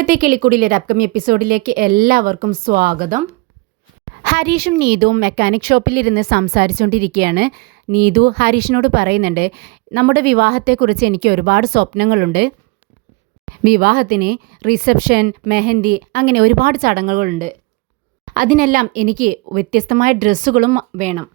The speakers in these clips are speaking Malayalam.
കോട്ടയത്തെ കിളിക്കുടിയിലെ ഒരു അപ്കമിങ് എപ്പിസോഡിലേക്ക് എല്ലാവർക്കും സ്വാഗതം. ഹരീഷും നീതുവും മെക്കാനിക് ഷോപ്പിലിരുന്ന് സംസാരിച്ചുകൊണ്ടിരിക്കുകയാണ്. നീതു ഹരീഷിനോട് പറയുന്നുണ്ട്, നമ്മുടെ വിവാഹത്തെക്കുറിച്ച് എനിക്ക് ഒരുപാട് സ്വപ്നങ്ങളുണ്ട്. വിവാഹത്തിന് റിസപ്ഷൻ, മെഹന്തി, അങ്ങനെ ഒരുപാട് ചടങ്ങുകളുണ്ട്. അതിനെല്ലാം എനിക്ക് വ്യത്യസ്തമായ ഡ്രസ്സുകളും വേണം.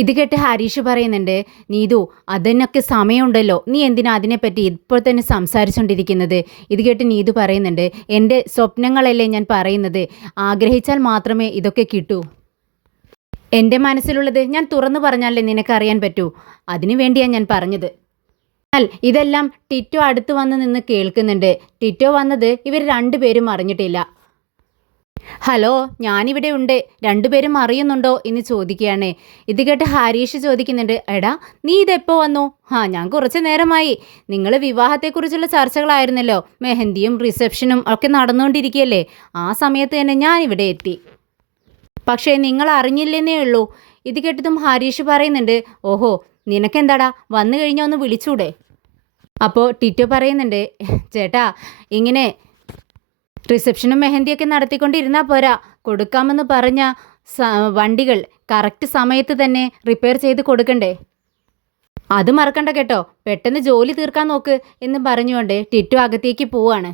ഇത് കേട്ട് ഹരീഷ് പറയുന്നുണ്ട്, നീതു അതിനൊക്കെ സമയമുണ്ടല്ലോ, നീ എന്തിനാ അതിനെപ്പറ്റി ഇപ്പോൾ തന്നെ സംസാരിച്ചുകൊണ്ടിരിക്കുന്നത്? ഇത് കേട്ട് നീതു പറയുന്നുണ്ട്, എൻ്റെ സ്വപ്നങ്ങളല്ലേ ഞാൻ പറയുന്നത്, ആഗ്രഹിച്ചാൽ മാത്രമേ ഇതൊക്കെ കിട്ടൂ. എൻ്റെ മനസ്സിലുള്ളത് ഞാൻ തുറന്നു പറഞ്ഞാലേ നിനക്കറിയാൻ പറ്റൂ, അതിനു വേണ്ടിയാണ് ഞാൻ പറഞ്ഞത്. എന്നാൽ ഇതെല്ലാം ടിറ്റോ അടുത്ത് വന്ന് നിന്ന് കേൾക്കുന്നുണ്ട്. ടിറ്റോ വന്നത് ഇവർ രണ്ടുപേരും അറിഞ്ഞിട്ടില്ല. ഹലോ, ഞാനിവിടെ ഉണ്ട്, രണ്ടുപേരും അറിയുന്നുണ്ടോ എന്ന് ചോദിക്കുകയാണ്. ഇത് കേട്ട് ഹരീഷ് ചോദിക്കുന്നുണ്ട്, എടാ നീ ഇതെപ്പോൾ വന്നു? ഞാൻ കുറച്ച് നേരമായി. നിങ്ങൾ വിവാഹത്തെക്കുറിച്ചുള്ള ചർച്ചകളായിരുന്നല്ലോ, മെഹന്തിയും റിസപ്ഷനും ഒക്കെ നടന്നുകൊണ്ടിരിക്കുകയല്ലേ, ആ സമയത്ത് തന്നെ ഞാനിവിടെ എത്തി. പക്ഷേ നിങ്ങൾ അറിഞ്ഞില്ലെന്നേ ഉള്ളൂ. ഇത് കേട്ടതും ഹരീഷ് പറയുന്നുണ്ട്, ഓഹോ നിനക്കെന്താടാ, വന്നു കഴിഞ്ഞാൽ ഒന്ന് വിളിച്ചൂടെ? അപ്പോൾ ടിറ്റോ പറയുന്നുണ്ട്, ചേട്ടാ ഇങ്ങനെ റിസപ്ഷനും മെഹന്തിയൊക്കെ നടത്തിക്കൊണ്ടിരുന്നാൽ പോരാ, കൊടുക്കാമെന്ന് പറഞ്ഞ വണ്ടികൾ കറക്റ്റ് സമയത്ത് തന്നെ റിപ്പയർ ചെയ്ത് കൊടുക്കണ്ടേ? അത് മറക്കണ്ട കേട്ടോ, പെട്ടെന്ന് ജോലി തീർക്കാൻ നോക്ക് എന്ന് പറഞ്ഞുകൊണ്ട് ടിറ്റു അകത്തേക്ക് പോവാണ്.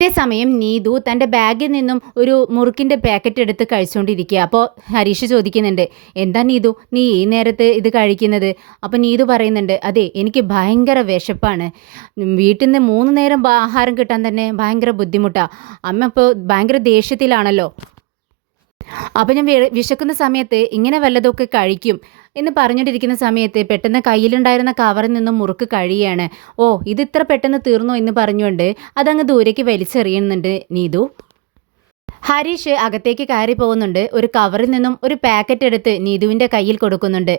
അതേസമയം നീതു തൻ്റെ ബാഗിൽ നിന്നും ഒരു മുറുക്കിൻ്റെ പാക്കറ്റ് എടുത്ത് കഴിച്ചുകൊണ്ടിരിക്കുക. അപ്പോൾ ഹരീഷ് ചോദിക്കുന്നുണ്ട്, എന്താ നീതു നീ ഈ നേരത്ത് ഇത് കഴിക്കുന്നത്? അപ്പോൾ നീതു പറയുന്നുണ്ട്, അതെ എനിക്ക് ഭയങ്കര വിശപ്പാണ്, വീട്ടിൽ നിന്ന് 3 നേരം ആഹാരം കിട്ടാൻ തന്നെ ഭയങ്കര ബുദ്ധിമുട്ടാണ്. അമ്മ ഇപ്പോൾ ഭയങ്കര ദേഷ്യത്തിലാണല്ലോ, അപ്പോൾ ഞാൻ വിശക്കുന്ന സമയത്ത് ഇങ്ങനെ വല്ലതൊക്കെ കഴിക്കും എന്ന് പറഞ്ഞുകൊണ്ടിരിക്കുന്ന സമയത്ത് പെട്ടെന്ന് കയ്യിലുണ്ടായിരുന്ന കവറിൽ നിന്നും മുറുക്ക് കഴിയാണ്. ഓ ഇത് ഇത്ര പെട്ടെന്ന് തീർന്നോ എന്ന് പറഞ്ഞുകൊണ്ട് അതങ്ങ് ദൂരേക്ക് വലിച്ചെറിയുന്നുണ്ട് നീതു. ഹരീഷ് അകത്തേക്ക് കയറി പോകുന്നുണ്ട്. ഒരു കവറിൽ നിന്നും ഒരു പാക്കറ്റ് എടുത്ത് നീതുവിൻ്റെ കയ്യിൽ കൊടുക്കുന്നുണ്ട്.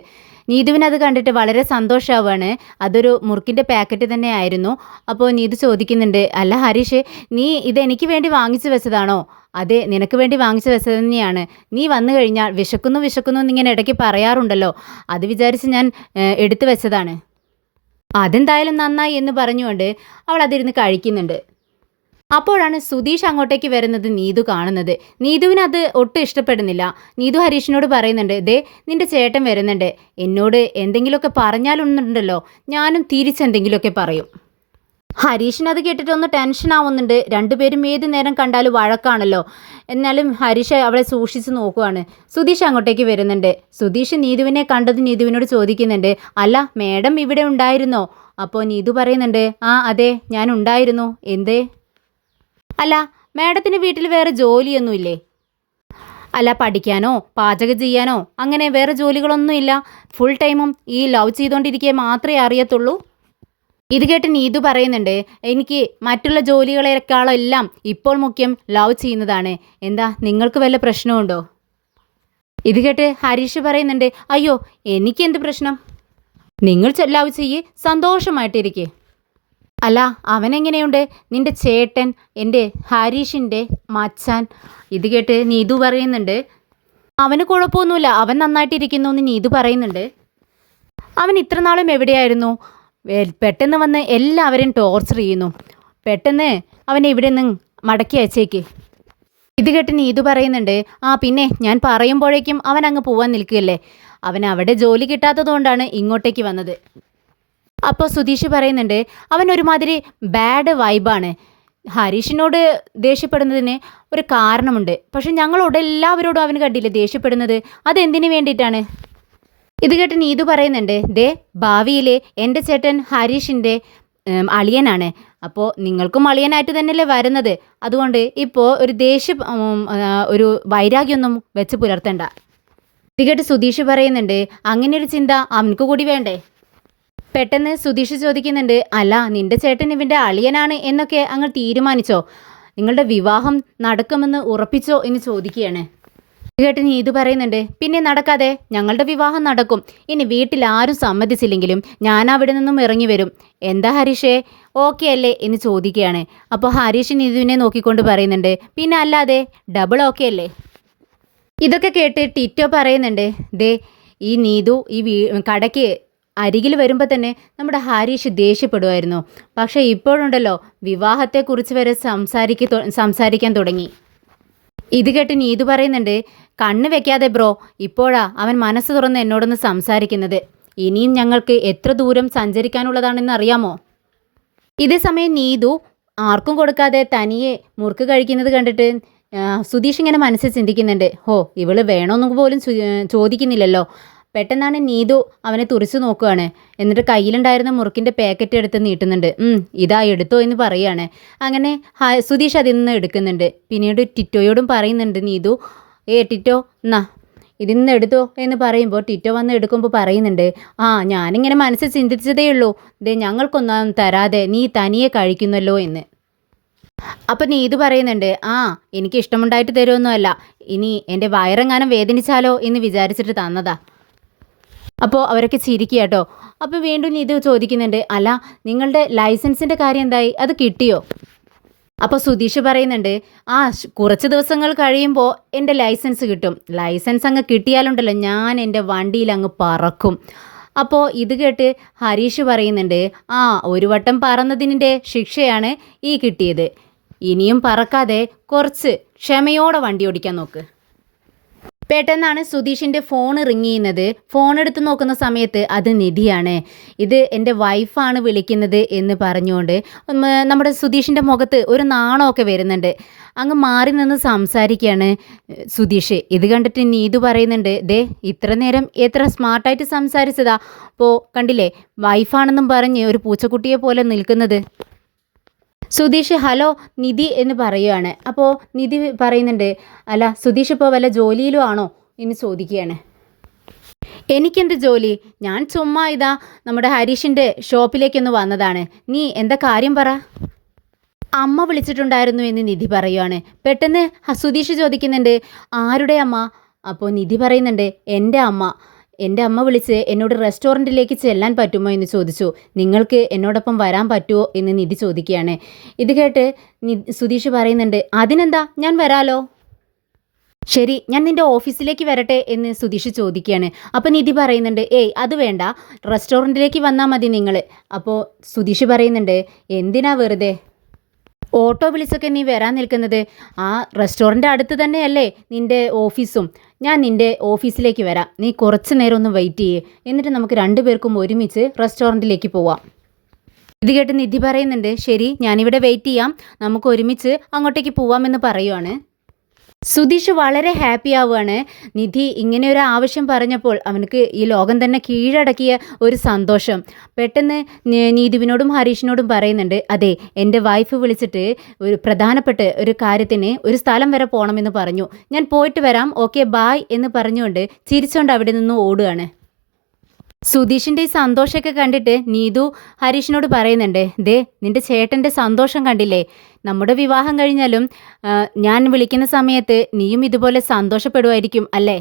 നീതുവിനത് കണ്ടിട്ട് വളരെ സന്തോഷമാവുകയാണ്. അതൊരു മുറുക്കിൻ്റെ പാക്കറ്റ് തന്നെ ആയിരുന്നു. അപ്പോൾ നീതു ചോദിക്കുന്നുണ്ട്, അല്ല ഹരീഷ് നീ ഇതെനിക്ക് വേണ്ടി വാങ്ങിച്ചു വെച്ചതാണോ? അതെ, നിനക്ക് വേണ്ടി വാങ്ങിച്ചു വെച്ചത് തന്നെയാണ്. നീ വന്നു കഴിഞ്ഞാൽ വിശക്കുന്നു എന്നിങ്ങനെ ഇടയ്ക്ക് പറയാറുണ്ടല്ലോ, അത് വിചാരിച്ച് ഞാൻ എടുത്തു വെച്ചതാണ്. അതെന്തായാലും നന്നായി എന്ന് പറഞ്ഞുകൊണ്ട് അവൾ അതിരുന്ന് കഴിക്കുന്നുണ്ട്. അപ്പോഴാണ് സുധീഷ് അങ്ങോട്ടേക്ക് വരുന്നത് നീതു കാണുന്നത്. നീതുവിനത് ഒട്ടും ഇഷ്ടപ്പെടുന്നില്ല. നീതു ഹരീഷിനോട് പറയുന്നുണ്ട്, ദേ നിന്റെ ചേട്ടൻ വരുന്നുണ്ട്, എന്നോട് എന്തെങ്കിലുമൊക്കെ പറഞ്ഞാലുണ്ടല്ലോ ഞാനും തിരിച്ചെന്തെങ്കിലുമൊക്കെ പറയും. ഹരീഷിനത് കേട്ടിട്ടൊന്ന് ടെൻഷൻ ആവുന്നുണ്ട്. രണ്ടുപേരും ഏത് നേരം കണ്ടാലും വഴക്കാണല്ലോ. എന്നാലും ഹരീഷ് അവളെ സൂക്ഷിച്ച് നോക്കുവാണ്. സുധീഷ് അങ്ങോട്ടേക്ക് വരുന്നുണ്ട്. സുധീഷ് നീതുവിനെ കണ്ടത് നീതുവിനോട് ചോദിക്കുന്നുണ്ട്, അല്ല മേഡം ഇവിടെ ഉണ്ടായിരുന്നോ? അപ്പോൾ നീതു പറയുന്നുണ്ട്, അതെ ഞാൻ ഉണ്ടായിരുന്നു. എന്തേ? അല്ല മേഡത്തിന് വീട്ടിൽ വേറെ ജോലിയൊന്നുമില്ലേ? അല്ല പഠിക്കാനോ പാചകം ചെയ്യാനോ അങ്ങനെ വേറെ ജോലികളൊന്നുമില്ല, ഫുൾ ടൈമും ഈ ലവ് ചെയ്തുകൊണ്ടിരിക്കുക മാത്രമേ അറിയത്തുള്ളൂ? ഇത് കേട്ട് നീതു പറയുന്നുണ്ട്, എനിക്ക് മറ്റുള്ള ജോലികളെക്കാളെല്ലാം ഇപ്പോൾ മുഖ്യം ലവ് ചെയ്യുന്നതാണ്. എന്താ നിങ്ങൾക്ക് വല്ല പ്രശ്നമുണ്ടോ? ഇത് കേട്ട് ഹരീഷ് പറയുന്നുണ്ട്, അയ്യോ എനിക്കെന്ത് പ്രശ്നം, നിങ്ങൾ ലവ് ചെയ്യ്, സന്തോഷമായിട്ടിരിക്കെ. അല്ല അവനെങ്ങനെയുണ്ട് നിന്റെ ചേട്ടൻ, എൻ്റെ ഹരീഷിൻ്റെ മച്ചാൻ? ഇത് കേട്ട് നീതു പറയുന്നുണ്ട്, അവന് കുഴപ്പമൊന്നുമില്ല, അവൻ നന്നായിട്ടിരിക്കുന്നു എന്ന് നീതു പറയുന്നുണ്ട്. അവൻ ഇത്ര നാളും എവിടെയായിരുന്നു? പെട്ടെന്ന് വന്ന് എല്ലാവരെയും ടോർച്ചർ ചെയ്യുന്നു, പെട്ടെന്ന് അവനെ ഇവിടെ നിന്ന് മടക്കി അയച്ചേക്ക്. ഇത് കേട്ട് നീതു പറയുന്നുണ്ട്, പിന്നെ ഞാൻ പറയുമ്പോഴേക്കും അവൻ അങ്ങ് പോവാൻ നിൽക്കുകയല്ലേ, അവൻ അവിടെ ജോലി കിട്ടാത്തതുകൊണ്ടാണ് ഇങ്ങോട്ടേക്ക് വന്നത്. അപ്പോൾ സുധീഷ് പറയുന്നുണ്ട്, അവൻ ഒരുമാതിരി ബാഡ് വൈബാണ്. ഹരീഷിനോട് ദേഷ്യപ്പെടുന്നതിന് ഒരു കാരണമുണ്ട്, പക്ഷെ ഞങ്ങളോട് എല്ലാവരോടും അവന് കണ്ടില്ലേ ദേഷ്യപ്പെടുന്നത്, അതെന്തിനു വേണ്ടിയിട്ടാണ്? ഇത് കേട്ട് നീതു പറയുന്നുണ്ട്, ദേ ഭാവിയിലെ എൻ്റെ ചേട്ടൻ ഹരീഷിൻ്റെ അളിയനാണ്, അപ്പോൾ നിങ്ങൾക്കും അളിയനായിട്ട് തന്നെയല്ലേ വരുന്നത്, അതുകൊണ്ട് ഇപ്പോൾ ഒരു വൈരാഗ്യമൊന്നും വെച്ച് പുലർത്തണ്ട. ഇത് കേട്ട് സുധീഷ് പറയുന്നുണ്ട്, അങ്ങനെ ഒരു ചിന്ത അവനക്ക് കൂടി വേണ്ടേ? പെട്ടെന്ന് സുധീഷ് ചോദിക്കുന്നുണ്ട്, അല്ല നിന്റെ ചേട്ടൻ ഇവൻ്റെ അളിയനാണ് എന്നൊക്കെ അങ്ങ് തീരുമാനിച്ചോ? നിങ്ങളുടെ വിവാഹം നടക്കുമെന്ന് ഉറപ്പിച്ചോ എന്ന് ചോദിക്കുകയാണ്. കേട്ട് നീതു പറയുന്നുണ്ട്, പിന്നെ നടക്കാതെ, ഞങ്ങളുടെ വിവാഹം നടക്കും. ഇനി വീട്ടിൽ ആരും സമ്മതിച്ചില്ലെങ്കിലും ഞാൻ അവിടെ നിന്നും ഇറങ്ങി വരും. എന്താ ഹരീഷേ ഓക്കെ അല്ലേ എന്ന് ചോദിക്കുകയാണ്. അപ്പോൾ ഹരീഷ് നീതുവിനെ നോക്കിക്കൊണ്ട് പറയുന്നുണ്ട്, പിന്നെ അല്ലാതെ ഡബിൾ ഓക്കെ അല്ലേ? ഇതൊക്കെ കേട്ട് ടിറ്റോ പറയുന്നുണ്ട്, ദേ ഈ നീതു ഈ കടയ്ക്ക് അരികിൽ വരുമ്പോൾ തന്നെ നമ്മുടെ ഹാരീഷ് ദേഷ്യപ്പെടുമായിരുന്നു. പക്ഷേ ഇപ്പോഴുണ്ടല്ലോ വിവാഹത്തെക്കുറിച്ച് വരെ സംസാരിക്കാൻ തുടങ്ങി. ഇത് കേട്ട് നീതു പറയുന്നുണ്ട്, കണ്ണ് വെക്കാതെ ബ്രോ, ഇപ്പോഴാ അവൻ മനസ്സ് തുറന്ന് എന്നോടൊന്ന് സംസാരിക്കുന്നത്. ഇനിയും ഞങ്ങൾക്ക് എത്ര ദൂരം സഞ്ചരിക്കാനുള്ളതാണെന്ന് അറിയാമോ? ഇതേ സമയം നീതു ആർക്കും കൊടുക്കാതെ തനിയെ മുറുക്ക് കഴിക്കുന്നത് കണ്ടിട്ട് സുധീഷ് ഇങ്ങനെ മനസ്സിൽ ചിന്തിക്കുന്നുണ്ട്, ഹോ ഇവള് വേണമെന്ന് പോലും ചോദിക്കുന്നില്ലല്ലോ. പെട്ടെന്നാണ് നീതു അവനെ തുറിച്ചു നോക്കുകയാണ്. എന്നിട്ട് കയ്യിലുണ്ടായിരുന്ന മുറുക്കിൻ്റെ പാക്കറ്റ് എടുത്ത് നീട്ടുന്നുണ്ട്. ഇതാ എടുത്തോ എന്ന് പറയുകയാണ്. അങ്ങനെ സുധീഷ് അതിൽ നിന്ന് എടുക്കുന്നുണ്ട്. പിന്നീട് ടിറ്റോയോടും പറയുന്നുണ്ട് നീതു, ടിറ്റോ എന്നാ ഇതിൽ നിന്ന് എടുത്തോ എന്ന് പറയുമ്പോൾ ടിറ്റോ വന്ന് എടുക്കുമ്പോൾ പറയുന്നുണ്ട്, ഞാനിങ്ങനെ മനസ്സിൽ ചിന്തിച്ചതേ ഉള്ളൂ, ദേ ഞങ്ങൾക്കൊന്നും തരാതെ നീ തനിയെ കഴിക്കുന്നല്ലോ എന്ന്. അപ്പം നീതു പറയുന്നുണ്ട്, എനിക്ക് ഇഷ്ടമുണ്ടായിട്ട് തരുമൊന്നുമല്ല, ഇനി എൻ്റെ വയറെങ്ങാനും വേദനിച്ചാലോ എന്ന് വിചാരിച്ചിട്ട് തന്നതാ. അപ്പോൾ അവരൊക്കെ ചിരിക്കുക കേട്ടോ. അപ്പോൾ വീണ്ടും നീതു ചോദിക്കുന്നുണ്ട്, അല്ല നിങ്ങളുടെ ലൈസൻസിൻ്റെ കാര്യം എന്തായി, അത് കിട്ടിയോ? അപ്പോൾ സുധീഷ് പറയുന്നുണ്ട്, കുറച്ച് ദിവസങ്ങൾ കഴിയുമ്പോൾ എൻ്റെ ലൈസൻസ് കിട്ടും. ലൈസൻസ് അങ്ങ് കിട്ടിയാലുണ്ടല്ലോ ഞാൻ എൻ്റെ വണ്ടിയിൽ അങ്ങ് പറക്കും. അപ്പോൾ ഇത് കേട്ട് ഹരീഷ് പറയുന്നുണ്ട്, ഒരു വട്ടം പറന്നതിൻ്റെ ശിക്ഷയാണ് ഈ കിട്ടിയത്. ഇനിയും പറക്കാതെ കുറച്ച് ക്ഷമയോടെ വണ്ടി ഓടിക്കാൻ നോക്ക്. പെട്ടെന്നാണ് സുധീഷിൻ്റെ ഫോൺ റിങ് ചെയ്യുന്നത്. ഫോൺ എടുത്ത് നോക്കുന്ന സമയത്ത് അത് നിധിയാണ്. ഇത് എൻ്റെ വൈഫാണ് വിളിക്കുന്നത് എന്ന് പറഞ്ഞുകൊണ്ട് നമ്മുടെ സുധീഷിൻ്റെ മുഖത്ത് ഒരു നാണമൊക്കെ വരുന്നുണ്ട്. അങ്ങ് മാറി നിന്ന് സംസാരിക്കുകയാണ് സുധീഷ്. ഇത് കണ്ടിട്ട് നീതു പറയുന്നുണ്ട്, ദേ ഇത്ര നേരം എത്ര സ്മാർട്ടായിട്ട് സംസാരിച്ചതാ. അപ്പോൾ കണ്ടില്ലേ വൈഫാണെന്നും പറഞ്ഞ് ഒരു പൂച്ചക്കുട്ടിയെ പോലെ നിൽക്കുന്നത്. സുധീഷ് ഹലോ നിധി എന്ന് പറയുകയാണ്. അപ്പോൾ നിധി പറയുന്നുണ്ട്, അല്ല സുധീഷ് ഇപ്പോൾ വല്ല ജോലിയിലും ആണോ എന്ന് ചോദിക്കുകയാണ്. എനിക്കെന്ത് ജോലി, ഞാൻ ചുമ്മാ ഇതാ നമ്മുടെ ഹരീഷിൻ്റെ ഷോപ്പിലേക്കൊന്ന് വന്നതാണ്. നീ എന്താ കാര്യം പറ. അമ്മ വിളിച്ചിട്ടുണ്ടായിരുന്നു എന്ന് നിധി പറയുകയാണ്. പെട്ടെന്ന് സുധീഷ് ചോദിക്കുന്നുണ്ട്, ആരുടെ അമ്മ? അപ്പോൾ നിധി പറയുന്നുണ്ട്, എൻ്റെ അമ്മ വിളിച്ച് എന്നോട് റെസ്റ്റോറൻറ്റിലേക്ക് ചെല്ലാൻ പറ്റുമോ എന്ന് ചോദിച്ചു. നിങ്ങൾക്ക് എന്നോടൊപ്പം വരാൻ പറ്റുമോ എന്ന് നിധി ചോദിക്കുകയാണ്. ഇത് കേട്ട് സുധീഷ് പറയുന്നുണ്ട്, അതിനെന്താ ഞാൻ വരാലോ. ശരി, ഞാൻ നിൻ്റെ ഓഫീസിലേക്ക് വരട്ടെ എന്ന് സുധീഷ് ചോദിക്കുകയാണ്. അപ്പോൾ നിധി പറയുന്നുണ്ട്, അത് വേണ്ട, റെസ്റ്റോറൻറ്റിലേക്ക് വന്നാൽ മതി നിങ്ങൾ. അപ്പോൾ സുധീഷ് പറയുന്നുണ്ട്, എന്തിനാ വെറുതെ ഓട്ടോ വിളിച്ചൊക്കെ നീ വരാൻ നിൽക്കുന്നത്? ആ റെസ്റ്റോറൻറ്റ് അടുത്ത് തന്നെയല്ലേ നിൻ്റെ ഓഫീസും. ഞാൻ നിൻ്റെ ഓഫീസിലേക്ക് വരാം, നീ കുറച്ച് നേരം ഒന്ന് വെയിറ്റ് ചെയ്യേ, എന്നിട്ട് നമുക്ക് രണ്ടുപേർക്കും ഒരുമിച്ച് റെസ്റ്റോറൻറ്റിലേക്ക് പോവാം. ഇത് കേട്ട് നിധി പറയുന്നുണ്ട്, ശരി ഞാനിവിടെ വെയിറ്റ് ചെയ്യാം, നമുക്ക് ഒരുമിച്ച് അങ്ങോട്ടേക്ക് പോവാമെന്ന് പറയുവാണ്. സുധീഷ് വളരെ ഹാപ്പി ആവുകയാണ്. നിധി ഇങ്ങനെ ഒരു ആവശ്യം പറഞ്ഞപ്പോൾ അവനക്ക് ഈ ലോകം തന്നെ കീഴടക്കിയ ഒരു സന്തോഷം. പെട്ടെന്ന് നീതുവിനോടും ഹരീഷിനോടും പറയുന്നുണ്ട്, അതെ എൻ്റെ വൈഫ് വിളിച്ചിട്ട് ഒരു പ്രധാനപ്പെട്ട ഒരു കാര്യത്തിന് ഒരു സ്ഥലം വരെ പോകണമെന്ന് പറഞ്ഞു, ഞാൻ പോയിട്ട് വരാം, ഓക്കെ ബായ് എന്ന് പറഞ്ഞുകൊണ്ട് ചിരിച്ചുകൊണ്ട് അവിടെ നിന്ന് ഓടുകയാണ്. സുധീഷിൻ്റെ ഈ സന്തോഷമൊക്കെ കണ്ടിട്ട് നീതു ഹരീഷിനോട് പറയുന്നുണ്ട്, ദേ നിൻ്റെ ചേട്ടൻ്റെ സന്തോഷം കണ്ടില്ലേ, നമ്മുടെ വിവാഹം കഴിഞ്ഞാലും ഞാൻ വിളിക്കുന്ന സമയത്ത് നീയും ഇതുപോലെ സന്തോഷപ്പെടുമായിരിക്കും അല്ലേ?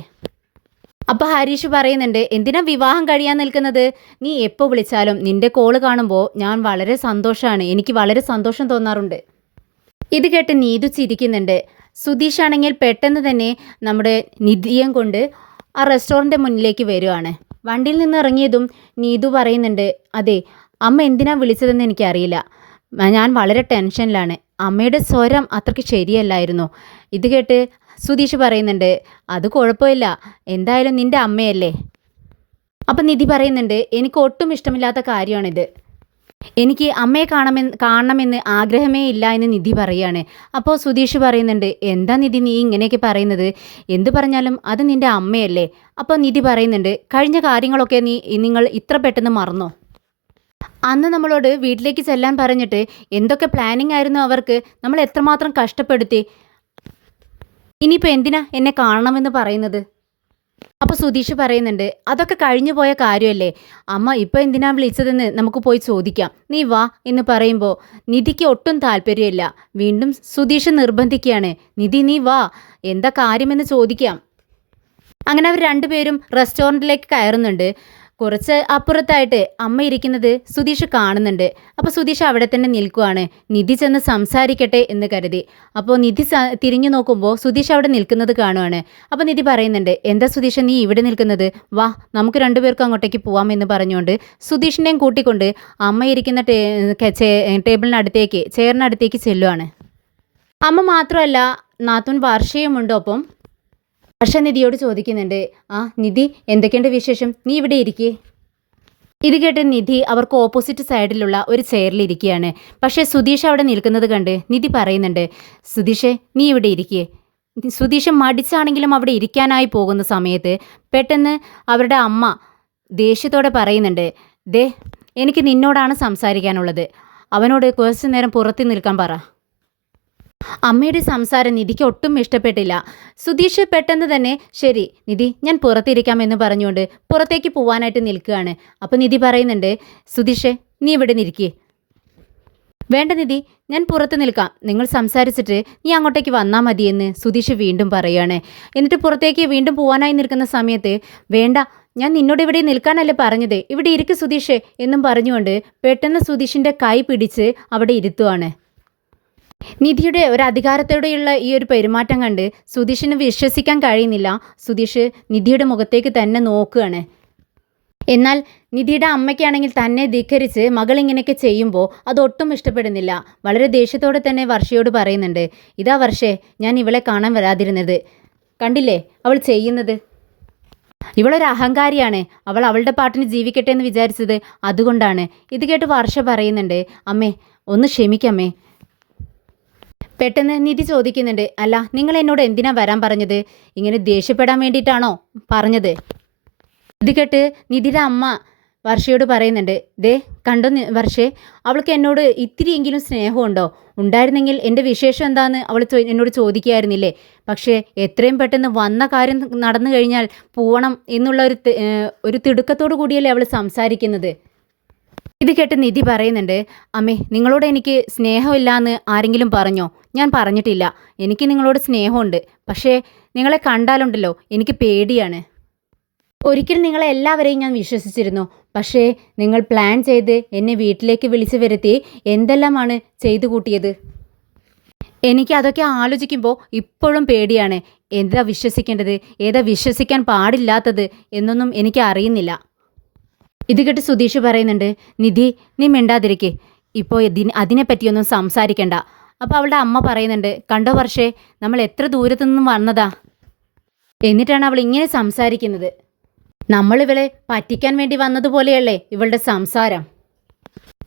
അപ്പോൾ ഹരീഷ് പറയുന്നുണ്ട്, എന്തിനാ വിവാഹം കഴിയാൻ നിൽക്കുന്നത്, നീ എപ്പോൾ വിളിച്ചാലും നിൻ്റെ കോള് കാണുമ്പോൾ ഞാൻ വളരെ സന്തോഷമാണ്, എനിക്ക് വളരെ സന്തോഷം തോന്നാറുണ്ട്. ഇത് കേട്ട് നീതു ചിരിക്കുന്നുണ്ട്. സുധീഷ് ആണെങ്കിൽ പെട്ടെന്ന് തന്നെ നമ്മുടെ നിധിയം കൊണ്ട് ആ റെസ്റ്റോറൻറ്റ് മുന്നിലേക്ക് വരുവാണ്. വണ്ടിയിൽ നിന്ന് ഇറങ്ങിയതും നീതു പറയുന്നുണ്ട്, അതെ അമ്മ എന്തിനാ വിളിച്ചതെന്ന് എനിക്കറിയില്ല, ഞാൻ വളരെ ടെൻഷനിലാണ്, അമ്മയുടെ സ്വരം അത്രയ്ക്ക് ശരിയല്ലായിരുന്നു. ഇത് കേട്ട് സുധീഷ് പറയുന്നുണ്ട്, അത് കുഴപ്പമില്ല, എന്തായാലും നിൻ്റെ അമ്മയല്ലേ. അപ്പം നിധി പറയുന്നുണ്ട്, എനിക്ക് ഒട്ടും ഇഷ്ടമില്ലാത്ത കാര്യമാണിത്, എനിക്ക് അമ്മയെ കാണണമെന്ന് ആഗ്രഹമേ ഇല്ല എന്ന് നിധി പറയുകയാണ്. അപ്പോൾ സുധീഷ് പറയുന്നുണ്ട്, എന്താ നിധി നീ ഇങ്ങനെയൊക്കെ പറയുന്നത്, എന്ത് പറഞ്ഞാലും അത് നിൻ്റെ അമ്മയല്ലേ. അപ്പോൾ നിധി പറയുന്നുണ്ട്, കഴിഞ്ഞ കാര്യങ്ങളൊക്കെ നിങ്ങൾ ഇത്ര പെട്ടെന്ന് മറന്നോ? അന്ന് നമ്മളോട് വീട്ടിലേക്ക് ചെല്ലാൻ പറഞ്ഞിട്ട് എന്തൊക്കെ പ്ലാനിങ് ആയിരുന്നു അവർക്ക്, നമ്മൾ എത്രമാത്രം കഷ്ടപ്പെടുത്തി, ഇനിയിപ്പോൾ എന്തിനാ എന്നെ കാണണമെന്ന് പറയുന്നത്? അപ്പോൾ സുധീഷ് പറയുന്നുണ്ട്, അതൊക്കെ കഴിഞ്ഞു പോയ കാര്യമല്ലേ, അമ്മ ഇപ്പോൾ എന്തിനാ വിളിച്ചതെന്ന് നമുക്ക് പോയി ചോദിക്കാം, നീ വാ എന്ന് പറയുമ്പോൾ നിധിക്ക് ഒട്ടും താല്പര്യമില്ല. വീണ്ടും സുധീഷ് നിർബന്ധിക്കുകയാണ്, നിധി നീ വാ, എന്താ കാര്യമെന്ന് ചോദിക്കാം. അങ്ങനെ അവർ രണ്ടുപേരും റെസ്റ്റോറൻറ്റിലേക്ക് കയറുന്നുണ്ട്. കുറച്ച് അപ്പുറത്തായിട്ട് അമ്മ ഇരിക്കുന്നത് സുധീഷ് കാണുന്നുണ്ട്. അപ്പോൾ സുധീഷ് അവിടെ തന്നെ നിൽക്കുവാണ്. നിധി ചെന്ന് സംസാരിക്കട്ടെ എന്ന് കരുതി. അപ്പോൾ നിധി തിരിഞ്ഞു നോക്കുമ്പോൾ സുധീഷ് അവിടെ നിൽക്കുന്നത് കാണുവാണ്. അപ്പോൾ നിധി പറയുന്നുണ്ട്, എന്താ സുധീഷ് നീ ഇവിടെ നിൽക്കുന്നത്? വാ, നമുക്ക് രണ്ടുപേർക്കും അങ്ങോട്ടേക്ക് പോവാമെന്ന് പറഞ്ഞുകൊണ്ട് സുധീഷിനെയും കൂട്ടിക്കൊണ്ട് അമ്മ ഇരിക്കുന്ന ടേബിളിനടുത്തേക്ക് ചെയറിനടുത്തേക്ക് ചെല്ലുവാണ്. അമ്മ മാത്രമല്ല, നാത്തൂൻ വർഷയുമുണ്ട്. ഒപ്പം വർഷ നിധിയോട് ചോദിക്കുന്നുണ്ട്, ആ നിധി, എന്തൊക്കെയുണ്ട് വിശേഷം? നീ ഇവിടെ ഇരിക്കേ. ഇത് കേട്ട് നിധി അവർക്ക് ഓപ്പോസിറ്റ് സൈഡിലുള്ള ഒരു ചെയറിലിരിക്കുകയാണ്. പക്ഷേ സുധീഷ് അവിടെ നിൽക്കുന്നത് കണ്ട് നിധി പറയുന്നുണ്ട്, സുധീഷേ നീ ഇവിടെ ഇരിക്കേ. സുധീഷ് മടിച്ചാണെങ്കിലും അവിടെ ഇരിക്കാനായി പോകുന്ന സമയത്ത് പെട്ടെന്ന് അവരുടെ അമ്മ ദേഷ്യത്തോടെ പറയുന്നുണ്ട്, ദേ എനിക്ക് നിന്നോടാണ് സംസാരിക്കാനുള്ളത്. അവനോട് കുറച്ചു നേരം പുറത്ത് നിൽക്കാൻ പറ. അമ്മയുടെ സംസാരം നിധിക്ക് ഒട്ടും ഇഷ്ടപ്പെട്ടില്ല. സുധീഷ് പെട്ടെന്ന് തന്നെ ശരി നിധി, ഞാൻ പുറത്തിരിക്കാമെന്ന് പറഞ്ഞുകൊണ്ട് പുറത്തേക്ക് പോവാനായിട്ട് നിൽക്കുകയാണ്. അപ്പോൾ നിധി പറയുന്നുണ്ട്, സുധീഷേ നീ ഇവിടെ നിൽക്കേ. വേണ്ട നിധി, ഞാൻ പുറത്ത് നിൽക്കാം, നിങ്ങൾ സംസാരിച്ചിട്ട് നീ അങ്ങോട്ടേക്ക് വന്നാൽ മതിയെന്ന് സുധീഷ് വീണ്ടും പറയുകയാണ്. എന്നിട്ട് പുറത്തേക്ക് വീണ്ടും പോവാനായി നിൽക്കുന്ന സമയത്ത്, വേണ്ട, ഞാൻ നിന്നോട് ഇവിടെ നിൽക്കാനല്ലേ പറഞ്ഞത്, ഇവിടെ ഇരിക്ക് സുധീഷേ എന്നും പറഞ്ഞുകൊണ്ട് പെട്ടെന്ന് സുധീഷിൻ്റെ കൈ പിടിച്ച് അവിടെ ഇരുത്തുവാണ്. നിധിയുടെ ഒരു അധികാരത്തോടെയുള്ള ഈ ഒരു പെരുമാറ്റം കണ്ട് സുധീഷിന് വിശ്വസിക്കാൻ കഴിയുന്നില്ല. സുധീഷ് നിധിയുടെ മുഖത്തേക്ക് തന്നെ നോക്കുകയാണ്. എന്നാൽ നിധിയുടെ അമ്മയ്ക്കാണെങ്കിൽ തന്നെ ധിക്കരിച്ച് മകൾ ഇങ്ങനെയൊക്കെ ചെയ്യുമ്പോൾ അതൊട്ടും ഇഷ്ടപ്പെടുന്നില്ല. വളരെ ദേഷ്യത്തോടെ തന്നെ വർഷയോട് പറയുന്നുണ്ട്, ഇതാ വർഷേ, ഞാൻ ഇവളെ കാണാൻ വരാതിരുന്നത് കണ്ടില്ലേ അവൾ ചെയ്യുന്നത്. ഇവളൊരു അഹങ്കാരിയാണ്, അവൾ അവളുടെ പാട്ടിന് ജീവിക്കട്ടെ എന്ന് വിചാരിച്ചത് അതുകൊണ്ടാണ്. ഇത് കേട്ട് വർഷ പറയുന്നുണ്ട്, അമ്മേ ഒന്ന് ക്ഷമിക്കമ്മേ. പെട്ടെന്ന് നിധി ചോദിക്കുന്നുണ്ട്, അല്ല നിങ്ങൾ എന്നോട് എന്തിനാ വരാൻ പറഞ്ഞത്? ഇങ്ങനെ ദേഷ്യപ്പെടാൻ വേണ്ടിയിട്ടാണോ പറഞ്ഞത്? ഇത് കേട്ട് നിധിയുടെ അമ്മ വർഷയോട് പറയുന്നുണ്ട്, ദേ കണ്ടോ വർഷേ, അവൾക്ക് എന്നോട് ഇത്തിരിയെങ്കിലും സ്നേഹമുണ്ടോ? ഉണ്ടായിരുന്നെങ്കിൽ എൻ്റെ വിശേഷം എന്താണെന്ന് അവൾ എന്നോട് ചോദിക്കുകയായിരുന്നില്ലേ? പക്ഷേ എത്രയും പെട്ടെന്ന് വന്ന കാര്യം നടന്നു കഴിഞ്ഞാൽ പോവണം എന്നുള്ള ഒരു തിടുക്കത്തോടു കൂടിയല്ലേ അവൾ സംസാരിക്കുന്നത്. ഇത് കേട്ട് നിധി പറയുന്നുണ്ട്, അമ്മേ നിങ്ങളോട് എനിക്ക് സ്നേഹമില്ലാന്ന് ആരെങ്കിലും പറഞ്ഞോ? ഞാൻ പറഞ്ഞിട്ടില്ല. എനിക്ക് നിങ്ങളോട് സ്നേഹമുണ്ട്. പക്ഷേ നിങ്ങളെ കണ്ടാലുണ്ടല്ലോ എനിക്ക് പേടിയാണ്. ഒരിക്കൽ നിങ്ങളെ എല്ലാവരെയും ഞാൻ വിശ്വസിച്ചിരുന്നു. പക്ഷേ നിങ്ങൾ പ്ലാൻ ചെയ്ത് എന്നെ വീട്ടിലേക്ക് വിളിച്ചു വരുത്തി എന്തെല്ലാമാണ് ചെയ്തു കൂട്ടിയത്. എനിക്ക് അതൊക്കെ ആലോചിക്കുമ്പോൾ ഇപ്പോഴും പേടിയാണ്. എന്താ വിശ്വസിക്കേണ്ടത്, ഏതാ വിശ്വസിക്കാൻ പാടില്ലാത്തത് എന്നൊന്നും എനിക്ക് അറിയുന്നില്ല. ഇത് കേട്ട് സുധീഷ് പറയുന്നുണ്ട്, നിധി നീ മിണ്ടാതിരിക്കേ, ഇപ്പോൾ അതിനെപ്പറ്റിയൊന്നും സംസാരിക്കണ്ട. അപ്പോൾ അവളുടെ അമ്മ പറയുന്നുണ്ട്, കണ്ടോ വർഷേ, നമ്മൾ എത്ര ദൂരത്തു നിന്നും വന്നതാ, എന്നിട്ടാണ് അവൾ ഇങ്ങനെ സംസാരിക്കുന്നത്. നമ്മൾ ഇവളെ പറ്റിക്കാൻ വേണ്ടി വന്നതുപോലെയല്ലേ ഇവളുടെ സംസാരം.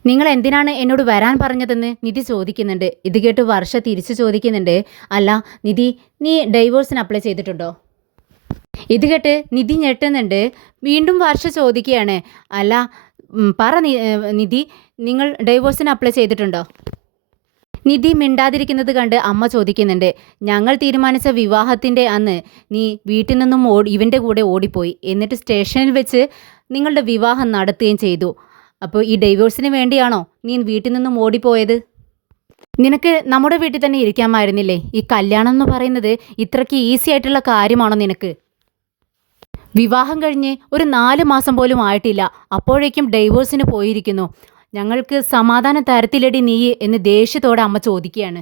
നിങ്ങൾ എന്തിനാണ് എന്നോട് വരാൻ പറഞ്ഞതെന്ന് നിധി ചോദിക്കുന്നുണ്ട്. ഇത് കേട്ട് വർഷ തിരിച്ചു ചോദിക്കുന്നുണ്ട്, അല്ല നിധി, നീ ഡൈവോഴ്സിന് അപ്ലൈ ചെയ്തിട്ടുണ്ടോ? ഇത് കേട്ട് നിധി ഞെട്ടുന്നുണ്ട്. വീണ്ടും വർഷ ചോദിക്കുകയാണ്, അല്ല പറ നിധി, നിങ്ങൾ ഡൈവോഴ്സിന് അപ്ലൈ ചെയ്തിട്ടുണ്ടോ? നിധി മിണ്ടാതിരിക്കുന്നത് കണ്ട് അമ്മ ചോദിക്കുന്നുണ്ട്, ഞങ്ങൾ തീരുമാനിച്ച വിവാഹത്തിൻ്റെ അന്ന് നീ വീട്ടിൽ നിന്നും ഇവൻ്റെ കൂടെ ഓടിപ്പോയി, എന്നിട്ട് സ്റ്റേഷനിൽ വെച്ച് നിങ്ങളുടെ വിവാഹം നടത്തുകയും ചെയ്തു. അപ്പോൾ ഈ ഡൈവോഴ്സിന് വേണ്ടിയാണോ നീ വീട്ടിൽ നിന്നും ഓടിപ്പോയത്? നിനക്ക് നമ്മുടെ വീട്ടിൽ തന്നെ ഇരിക്കാമായിരുന്നില്ലേ? ഈ കല്യാണം എന്ന് പറയുന്നത് ഇത്രയ്ക്ക് ഈസി ആയിട്ടുള്ള കാര്യമാണോ നിനക്ക്? വിവാഹം കഴിഞ്ഞ് ഒരു 4 മാസം പോലും ആയിട്ടില്ല, അപ്പോഴേക്കും ഡൈവോഴ്സിന് പോയിരിക്കുന്നു. ഞങ്ങൾക്ക് സമാധാനം തരത്തിലടി നീ എന്ന് ദേഷ്യത്തോടെ അമ്മ ചോദിക്കുകയാണ്.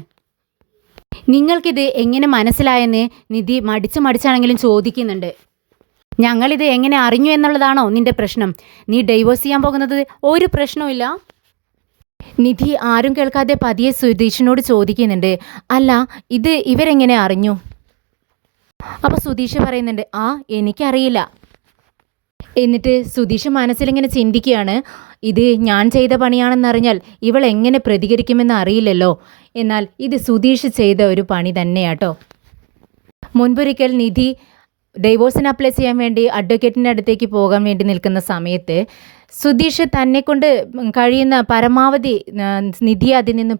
നിങ്ങൾക്കിത് എങ്ങനെ മനസ്സിലായെന്ന് നിധി മടിച്ചാണെങ്കിലും ചോദിക്കുന്നുണ്ട്. ഞങ്ങളിത് എങ്ങനെ അറിഞ്ഞു എന്നുള്ളതാണോ നിന്റെ പ്രശ്നം? നീ ഡൈവോഴ്സ് ചെയ്യാൻ പോകുന്നത് ഒരു പ്രശ്നവുമില്ല. നിധി ആരും കേൾക്കാതെ പതിയെ സുധീഷിനോട് ചോദിക്കുന്നുണ്ട്, അല്ല ഇത് ഇവരെങ്ങനെ അറിഞ്ഞു? അപ്പോൾ സുധീഷ് പറയുന്നുണ്ട്, ആ എനിക്കറിയില്ല. എന്നിട്ട് സുധീഷ് മനസ്സിലിങ്ങനെ ചിന്തിക്കുകയാണ്, ഇത് ഞാൻ ചെയ്ത പണിയാണെന്നറിഞ്ഞാൽ ഇവൾ എങ്ങനെ പ്രതികരിക്കുമെന്ന് അറിയില്ലല്ലോ. എന്നാൽ ഇത് സുധീഷ് ചെയ്ത ഒരു പണി തന്നെയാട്ടോ. മുൻപൊരിക്കൽ നിധി ഡൈവോഴ്സിന് അപ്ലൈ ചെയ്യാൻ വേണ്ടി അഡ്വക്കേറ്റിൻ്റെ അടുത്തേക്ക് പോകാൻ വേണ്ടി നിൽക്കുന്ന സമയത്ത് സുധീഷ് തന്നെക്കൊണ്ട് കഴിയുന്ന പരമാവധി നിധിയെ അതിൽ നിന്ന്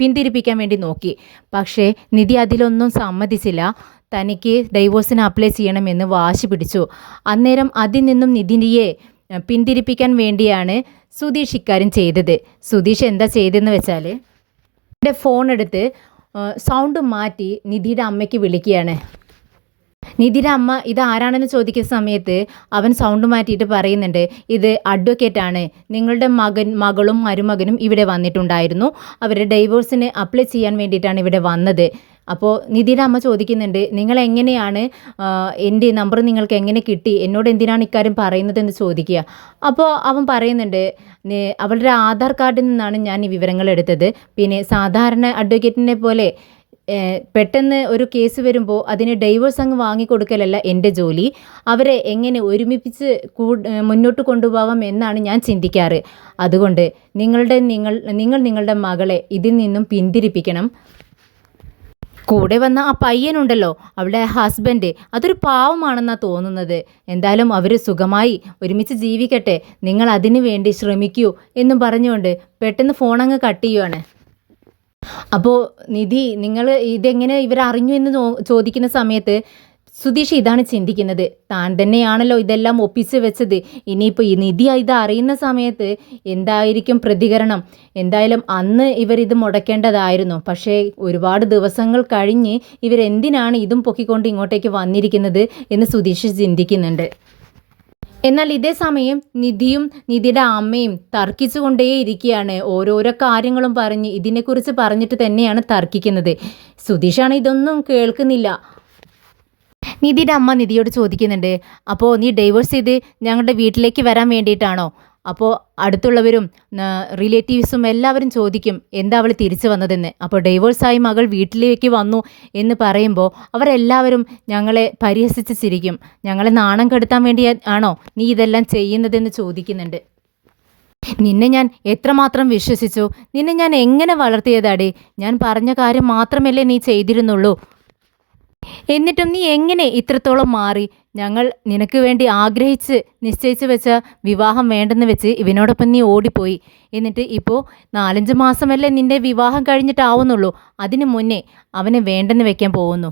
പിന്തിരിപ്പിക്കാൻ വേണ്ടി നോക്കി. പക്ഷേ നിധി അതിലൊന്നും സമ്മതിച്ചില്ല. തനിക്ക് ഡൈവോഴ്സിന് അപ്ലൈ ചെയ്യണമെന്ന് വാശി പിടിച്ചു. അന്നേരം അതിൽ നിന്നും നിധിയെ പിന്തിരിപ്പിക്കാൻ വേണ്ടിയാണ് സുധീഷ് ഇക്കാര്യം ചെയ്തത്. സുധീഷ് എന്താ ചെയ്തതെന്ന് വെച്ചാൽ എൻ്റെ ഫോൺ എടുത്ത് സൗണ്ട് മാറ്റി നിധിയുടെ അമ്മയ്ക്ക് വിളിക്കുകയാണ്. നിധിയുടെ അമ്മ ഇത് ആരാണെന്ന് ചോദിക്കുന്ന സമയത്ത് അവൻ സൗണ്ട് മാറ്റിയിട്ട് പറയുന്നുണ്ട്, ഇത് അഡ്വക്കേറ്റാണ്. നിങ്ങളുടെ മകളും മരുമകനും ഇവിടെ വന്നിട്ടുണ്ടായിരുന്നു. അവർ ഡൈവോഴ്സിന് അപ്ലൈ ചെയ്യാൻ വേണ്ടിയിട്ടാണ് ഇവിടെ വന്നത്. അപ്പോൾ നിധിയുടെ അമ്മ ചോദിക്കുന്നുണ്ട്, നിങ്ങൾ എങ്ങനെയാണ് എൻ്റെ നമ്പർ നിങ്ങൾക്ക് എങ്ങനെ കിട്ടി, എന്നോട് എന്തിനാണ് ഇക്കാര്യം പറയുന്നതെന്ന് ചോദിക്കുക. അപ്പോൾ അവൻ പറയുന്നുണ്ട്, അവളുടെ ആധാർ കാർഡിൽ നിന്നാണ് ഞാൻ ഈ വിവരങ്ങൾ എടുത്തത്. പിന്നെ സാധാരണ അഡ്വക്കേറ്റിനെ പോലെ പെട്ടെന്ന് ഒരു കേസ് വരുമ്പോൾ അതിന് ഡൈവേഴ്സ് അങ്ങ് വാങ്ങിക്കൊടുക്കലല്ല എൻ്റെ ജോലി. അവരെ എങ്ങനെ ഒരുമിപ്പിച്ച് മുന്നോട്ട് കൊണ്ടുപോകാം എന്നാണ് ഞാൻ ചിന്തിക്കാറ്. അതുകൊണ്ട് നിങ്ങൾ നിങ്ങളുടെ മകളെ ഇതിൽ നിന്നും പിന്തിരിപ്പിക്കണം. കൂടെ വന്ന ആ പയ്യനുണ്ടല്ലോ, അവളുടെ ഹസ്ബൻഡ്, അതൊരു പാവമാണെന്നാണ് തോന്നുന്നത്. എന്തായാലും അവർ സുഖമായി ഒരുമിച്ച് ജീവിക്കട്ടെ, നിങ്ങൾ അതിനു വേണ്ടി ശ്രമിക്കൂ എന്നും പറഞ്ഞുകൊണ്ട് പെട്ടെന്ന് ഫോണങ്ങ് കട്ട് ചെയ്യുവാണ്. അപ്പോൾ നിധി, നിങ്ങൾ ഇതെങ്ങനെ ഇവരറിഞ്ഞു എന്ന് ചോദിക്കുന്ന സമയത്ത് സുധീഷ് ഇതാണ് ചിന്തിക്കുന്നത്, താൻ തന്നെയാണല്ലോ ഇതെല്ലാം ഒപ്പിച്ച് വെച്ചത്. ഇനിയിപ്പോൾ ഈ നിധി ഇത് അറിയുന്ന സമയത്ത് എന്തായിരിക്കും പ്രതികരണം? എന്തായാലും അന്ന് ഇവരിത് മുടക്കേണ്ടതായിരുന്നു. പക്ഷേ ഒരുപാട് ദിവസങ്ങൾ കഴിഞ്ഞ് ഇവരെന്തിനാണ് ഇതും പൊക്കിക്കൊണ്ട് ഇങ്ങോട്ടേക്ക് വന്നിരിക്കുന്നത് എന്ന് സുധീഷ് ചിന്തിക്കുന്നുണ്ട്. എന്നാൽ ഇതേ സമയം നിധിയും നിധിയുടെ അമ്മയും തർക്കിച്ചുകൊണ്ടേയിരിക്കുകയാണ്. ഓരോരോ കാര്യങ്ങളും പറഞ്ഞ് ഇതിനെക്കുറിച്ച് പറഞ്ഞിട്ട് തന്നെയാണ് തർക്കിക്കുന്നത്. സുധീഷാണ് ഇതൊന്നും കേൾക്കുന്നില്ല. നിധിയുടെ അമ്മ നിധിയോട് ചോദിക്കുന്നുണ്ട്, അപ്പോൾ നീ ഡൈവേഴ്സ് ചെയ്ത് ഞങ്ങളുടെ വീട്ടിലേക്ക് വരാൻ വേണ്ടിയിട്ടാണോ? അപ്പോൾ അടുത്തുള്ളവരും റിലേറ്റീവ്സും എല്ലാവരും ചോദിക്കും, എന്താ അവൾ തിരിച്ചു വന്നതെന്ന്. അപ്പോൾ ഡൈവേഴ്സായി മകൾ വീട്ടിലേക്ക് വന്നു എന്ന് പറയുമ്പോൾ അവരെല്ലാവരും ഞങ്ങളെ പരിഹസിച്ച് ചിരിക്കും. ഞങ്ങളെ നാണം കെടുത്താൻ വേണ്ടി ആണോ നീ ഇതെല്ലാം ചെയ്യുന്നതെന്ന് ചോദിക്കുന്നുണ്ട്. നിന്നെ ഞാൻ എത്രമാത്രം വിശ്വസിച്ചു, നിന്നെ ഞാൻ എങ്ങനെ വളർത്തിയതാടേ, ഞാൻ പറഞ്ഞ കാര്യം മാത്രമല്ലേ നീ ചെയ്തിരുന്നുള്ളൂ. എന്നിട്ടും നീ എങ്ങനെ ഇത്രത്തോളം മാറി? ഞങ്ങൾ നിനക്ക് വേണ്ടി ആഗ്രഹിച്ച് നിശ്ചയിച്ച് വെച്ച വിവാഹം വേണ്ടെന്ന് വെച്ച് ഇവനോടൊപ്പം നീ ഓടിപ്പോയി. എന്നിട്ട് ഇപ്പോൾ 4-5 മാസമല്ലേ നിൻ്റെ വിവാഹം കഴിഞ്ഞിട്ടാവുന്നുള്ളൂ, അതിനു മുന്നേ അവനെ വേണ്ടെന്ന് വെക്കാൻ പോകുന്നു.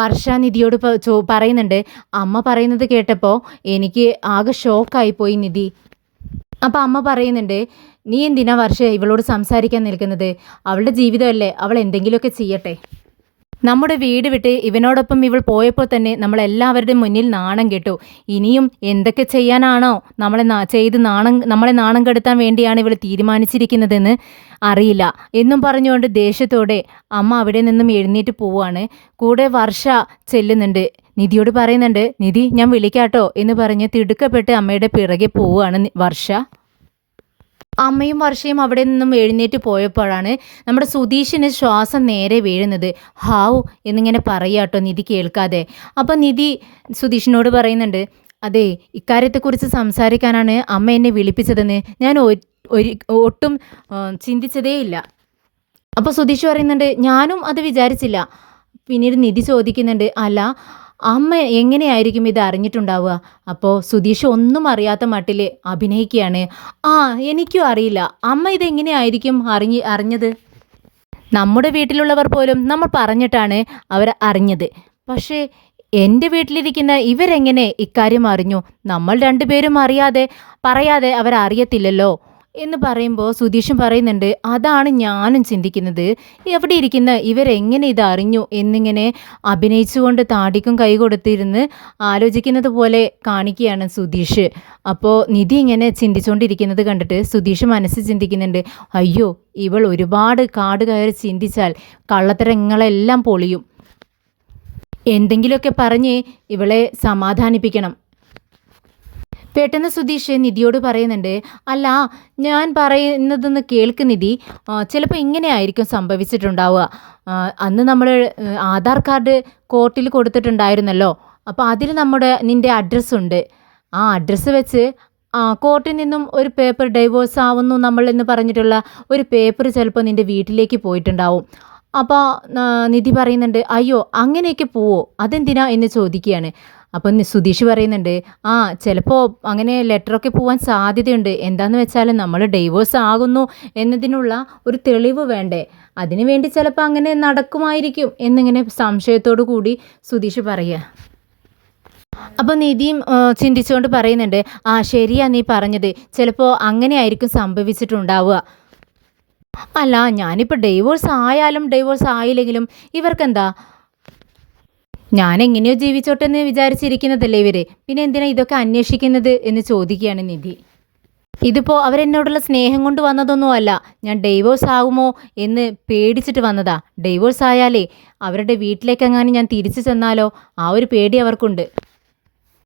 വർഷ നിധിയോട് പറയുന്നുണ്ട്, അമ്മ പറയുന്നത് കേട്ടപ്പോൾ എനിക്ക് ആകെ ഷോക്കായിപ്പോയി നിധി. അപ്പോൾ അമ്മ പറയുന്നുണ്ട്, നീ എന്തിനാ വർഷ ഇവളോട് സംസാരിക്കാൻ നിൽക്കുന്നത്? അവളുടെ ജീവിതമല്ലേ, അവൾ എന്തെങ്കിലുമൊക്കെ ചെയ്യട്ടെ. നമ്മുടെ വീട് വിട്ട് ഇവനോടൊപ്പം ഇവൾ പോയപ്പോൾ തന്നെ നമ്മളെല്ലാവരുടെയും മുന്നിൽ നാണം കെട്ടു. ഇനിയും എന്തൊക്കെ ചെയ്യാനാണോ നമ്മളെ നാണം കെടുത്താൻ വേണ്ടിയാണ് ഇവൾ തീരുമാനിച്ചിരിക്കുന്നതെന്ന് അറിയില്ല എന്നും പറഞ്ഞുകൊണ്ട് ദേഷ്യത്തോടെ അമ്മ അവിടെ നിന്നും എഴുന്നേറ്റ് പോവുകയാണ്. കൂടെ വർഷ ചെല്ലുന്നുണ്ട്, നിധിയോട് പറയുന്നുണ്ട്, നിധി ഞാൻ വിളിക്കാട്ടോ എന്ന് പറഞ്ഞ് തിടുക്കപ്പെട്ട് അമ്മയുടെ പിറകെ പോവുകയാണ് വർഷ. അമ്മയും വർഷയും അവിടെ നിന്നും എഴുന്നേറ്റ് പോയപ്പോഴാണ് നമ്മുടെ സുധീഷിന് ശ്വാസം നേരെ വീഴുന്നത്. ഹാവു എന്നിങ്ങനെ പറയാട്ടോ നിധി കേൾക്കാതെ. അപ്പോൾ നിധി സുധീഷിനോട് പറയുന്നുണ്ട്, അതെ, ഇക്കാര്യത്തെക്കുറിച്ച് സംസാരിക്കാനാണ് അമ്മ എന്നെ വിളിപ്പിച്ചതെന്ന് ഞാൻ ഒട്ടും ചിന്തിച്ചതേയില്ല. അപ്പോൾ സുധീഷ് പറയുന്നുണ്ട്, ഞാനും അത് വിചാരിച്ചില്ല. പിന്നീട് നിധി ചോദിക്കുന്നുണ്ട്, അല്ല അമ്മ എങ്ങനെയായിരിക്കും ഇത് അറിഞ്ഞിട്ടുണ്ടാവുക? അപ്പോൾ സുധീഷ് ഒന്നും അറിയാത്ത മട്ടിൽ അഭിനയിക്കുകയാണ്. എനിക്കും അറിയില്ല, അമ്മ ഇതെങ്ങനെയായിരിക്കും അറിഞ്ഞത്? നമ്മുടെ വീട്ടിലുള്ളവർ പോലും നമ്മൾ പറഞ്ഞിട്ടാണ് അവർ അറിഞ്ഞത്. പക്ഷേ എൻ്റെ വീട്ടിലിരിക്കുന്ന ഇവരെങ്ങനെ ഇക്കാര്യം അറിഞ്ഞു? നമ്മൾ രണ്ടുപേരും പറയാതെ അവരറിയത്തില്ലല്ലോ എന്ന് പറയുമ്പോൾ സുധീഷും പറയുന്നുണ്ട്, അതാണ് ഞാനും ചിന്തിക്കുന്നത്. എവിടെ ഇരിക്കുന്ന ഇവരെങ്ങനെ ഇതറിഞ്ഞു എന്നിങ്ങനെ അഭിനയിച്ചുകൊണ്ട് താടിക്കും കൈ കൊടുത്തിരുന്ന് ആലോചിക്കുന്നത് പോലെ കാണിക്കുകയാണ് സുധീഷ്. അപ്പോൾ നിധി ഇങ്ങനെ ചിന്തിച്ചുകൊണ്ടിരിക്കുന്നത് കണ്ടിട്ട് സുധീഷ് മനസ്സിൽ ചിന്തിക്കുന്നുണ്ട്, അയ്യോ ഇവൾ ഒരുപാട് കാട് കയറി ചിന്തിച്ചാൽ കള്ളത്തരങ്ങളെല്ലാം പൊളിയും. എന്തെങ്കിലുമൊക്കെ പറഞ്ഞ് ഇവളെ സമാധാനിപ്പിക്കണം. പെട്ടെന്ന് സുധീഷ് നിധിയോട് പറയുന്നുണ്ട്, അല്ല ഞാൻ പറയുന്നതൊന്ന് കേൾക്ക് നിധി, ചിലപ്പോൾ ഇങ്ങനെ ആയിരിക്കും സംഭവിച്ചിട്ടുണ്ടാവുക. അന്ന് നമ്മൾ ആധാർ കാർഡ് കോർട്ടിൽ കൊടുത്തിട്ടുണ്ടായിരുന്നല്ലോ, അപ്പോൾ അതിൽ നിൻ്റെ അഡ്രസ്സുണ്ട്. ആ അഡ്രസ്സ് വെച്ച് കോർട്ടിൽ നിന്നും ഒരു പേപ്പർ ഡൈവോഴ്സ് ആവുന്നു നമ്മൾ എന്ന് പറഞ്ഞിട്ടുള്ള ഒരു പേപ്പർ ചിലപ്പോൾ നിൻ്റെ വീട്ടിലേക്ക് പോയിട്ടുണ്ടാവും. അപ്പോൾ നിധി പറയുന്നുണ്ട്, അയ്യോ അങ്ങനെയൊക്കെ പോവോ, അതെന്തിനാ എന്ന് ചോദിക്കുകയാണ്. അപ്പം സുധീഷ് പറയുന്നുണ്ട്, ചിലപ്പോൾ അങ്ങനെ ലെറ്ററൊക്കെ പോകാൻ സാധ്യതയുണ്ട്. എന്താണെന്ന് വെച്ചാൽ നമ്മൾ ഡൈവോഴ്സ് ആകുന്നു എന്നതിനുള്ള ഒരു തെളിവ് വേണ്ടേ, അതിനു വേണ്ടി ചിലപ്പോൾ അങ്ങനെ നടക്കുമായിരിക്കും എന്നിങ്ങനെ സംശയത്തോടു കൂടി സുധീഷ് പറയുക. അപ്പോൾ നിധിയും ചിന്തിച്ചുകൊണ്ട് പറയുന്നുണ്ട്, ശരിയാ നീ പറഞ്ഞത്, ചിലപ്പോൾ അങ്ങനെ ആയിരിക്കും സംഭവിച്ചിട്ടുണ്ടാവുക. അല്ല ഞാനിപ്പോൾ ഡൈവോഴ്സ് ആയാലും ഡൈവോഴ്സ് ആയില്ലെങ്കിലും ഇവർക്കെന്താ, ഞാൻ എങ്ങനെയോ ജീവിച്ചോട്ടെ എന്ന് വിചാരിച്ചിരിക്കുന്നതല്ലേ ഇവര്, പിന്നെ എന്തിനാ ഇതൊക്കെ അന്വേഷിക്കുന്നത് എന്ന് ചോദിക്കുകയാണ് നിധി. ഇതിപ്പോൾ അവരെന്നോടുള്ള സ്നേഹം കൊണ്ട് വന്നതൊന്നും അല്ല, ഞാൻ ഡൈവോഴ്സ് ആകുമോ എന്ന് പേടിച്ചിട്ട് വന്നതാ. ഡൈവോഴ്സ് ആയാലേ അവരുടെ വീട്ടിലേക്കെങ്ങാനും ഞാൻ തിരിച്ചു ചെന്നാലോ, ആ ഒരു പേടി അവർക്കുണ്ട്.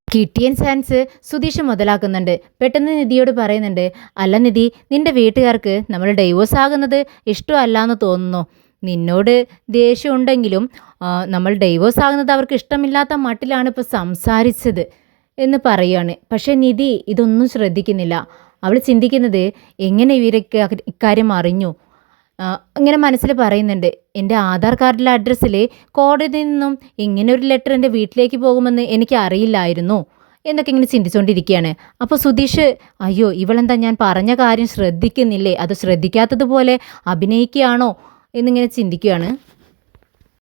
കിട്ടിയ ചാൻസ് സുധീഷ് മുതലാക്കുന്നുണ്ട്. പെട്ടെന്ന് നിധിയോട് പറയുന്നുണ്ട്, അല്ല നിധി, നിന്റെ വീട്ടുകാർക്ക് നമ്മൾ ഡൈവോഴ്സ് ആകുന്നത് ഇഷ്ടമല്ല എന്ന് തോന്നുന്നു. നിന്നോട് ദേഷ്യം ഉണ്ടെങ്കിലും നമ്മൾ ഡൈവോഴ്സ് ആകുന്നത് അവർക്ക് ഇഷ്ടമില്ലാത്ത മട്ടിലാണ് ഇപ്പോൾ സംസാരിച്ചത് എന്ന് പറയുകയാണ്. പക്ഷേ നിധി ഇതൊന്നും ശ്രദ്ധിക്കുന്നില്ല. അവൾ ചിന്തിക്കുന്നത് എങ്ങനെ ഇവരൊക്കെ ഇക്കാര്യം അറിഞ്ഞു. ഇങ്ങനെ മനസ്സിൽ പറയുന്നുണ്ട്, എൻ്റെ ആധാർ കാർഡിലെ അഡ്രസ്സിൽ കോടതിയിൽ നിന്നും ഇങ്ങനെ ഒരു ലെറ്റർ എൻ്റെ വീട്ടിലേക്ക് പോകുമെന്ന് എനിക്ക് അറിയില്ലായിരുന്നു എന്നൊക്കെ ഇങ്ങനെ ചിന്തിച്ചുകൊണ്ടിരിക്കുകയാണ്. അപ്പോൾ സുധീഷ്, അയ്യോ ഇവളെന്താ ഞാൻ പറഞ്ഞ കാര്യം ശ്രദ്ധിക്കുന്നില്ലേ, അത് ശ്രദ്ധിക്കാത്തതുപോലെ അഭിനയിക്കുകയാണോ എന്നിങ്ങനെ ചിന്തിക്കുകയാണ്.